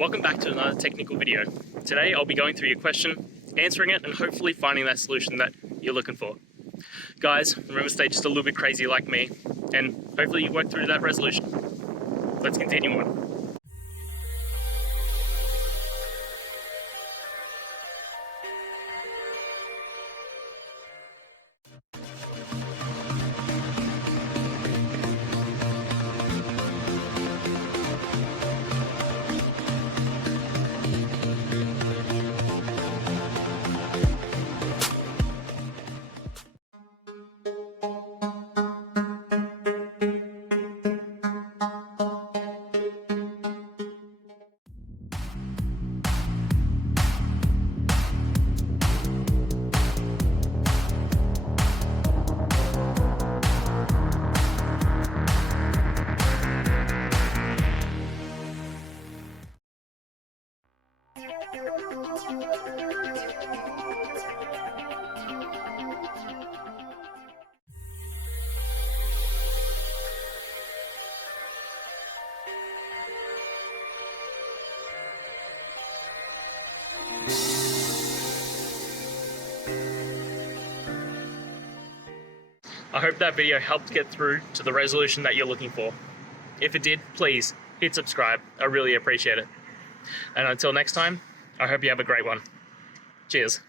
Welcome back to another technical video. Today I'll be going through your question, answering it, and hopefully finding that solution that you're looking for. Guys, remember to stay just a little bit crazy like me, and hopefully you work through that resolution. Let's continue on. I hope that video helped get through to the resolution that you're looking for. If it did, please hit subscribe. I really appreciate it. And until next time, I hope you have a great one. Cheers.